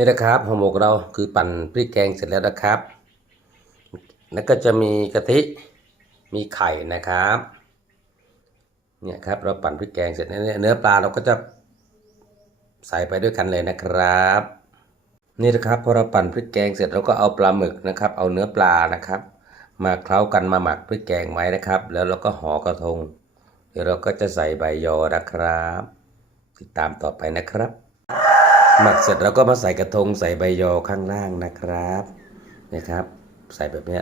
นี่นะครับห่อหมกเราคือปั่นพริกแกงเสร็จแล้วนะครับ แล้วก็จะมีกะทิมีไข่นะครับเนี่ยครับเราปั่นพริกแกงเสร็จแล้วเนี่ยเนื้อปลาเราก็จะใส่ไปด้วยกันเลยนะครับ นี่นะครับพอเราปั่นพริกแกงเสร็จเราก็เอาปลาหมึกนะครับ เอาเนื้อปลานะครับ มาเคล้ากันมาหมักพริกแกงไว้นะครับ แล้วเราก็ห่อกระทง เดี๋ยวเราก็จะใส่ใบยอนะครับ ติดตามต่อไปนะครับ หมักเสร็จเราก็มาใส่กระทงใส่ใบยอข้างล่างนะครับนะครับ ใส่แบบนี้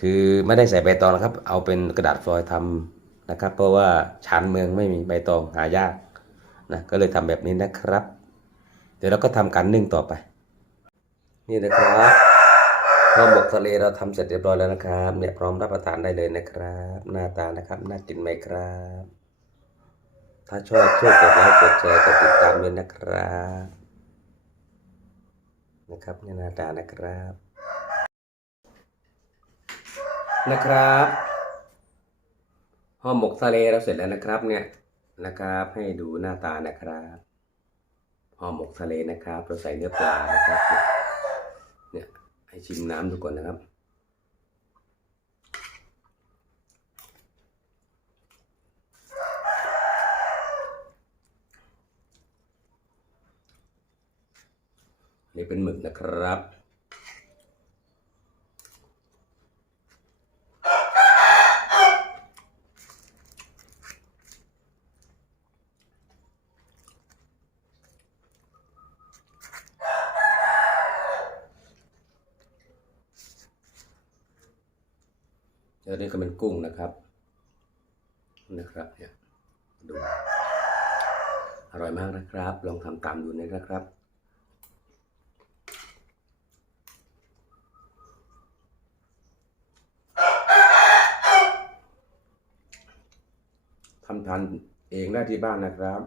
คือไม่ได้ใส่ใบตองนะครับ เอาเป็นกระดาษฟอยล์ทำนะครับ เพราะว่าชานเมืองไม่มีใบตองหายากนะก็เลยทำแบบนี้นะครับ เดี๋ยวเราก็ทำการนึ่งต่อไป นี่นะครับข้าวหมกทะเลเราทำเสร็จเรียบร้อยแล้วนะครับ เนี่ยพร้อมรับประทานได้เลยนะครับ หน้าตานะครับน่ากินไหมครับ ถ้าชอบช่วยกดไลค์กดแชร์กดติดตามด้วยนะครับ นะครับเนี่ยหน้าตานะครับ นะครับห่อหมกทะเลเราเสร็จแล้วนะครับเนี่ยนะครับ ให้ดูหน้าตานะครับห่อหมกทะเลนะครับ เราใส่เนื้อปลานะครับเนี่ยให้ชิมน้ำดูก่อนนะครับ นี่เป็นหมึกนะครับ แล้วนี่ก็เป็นกุ้งนะครับ นะครับเนี่ยดูอร่อยมากนะครับ ลองทำตามดูนะครับำทานเองได้ที่บ้านนะครับ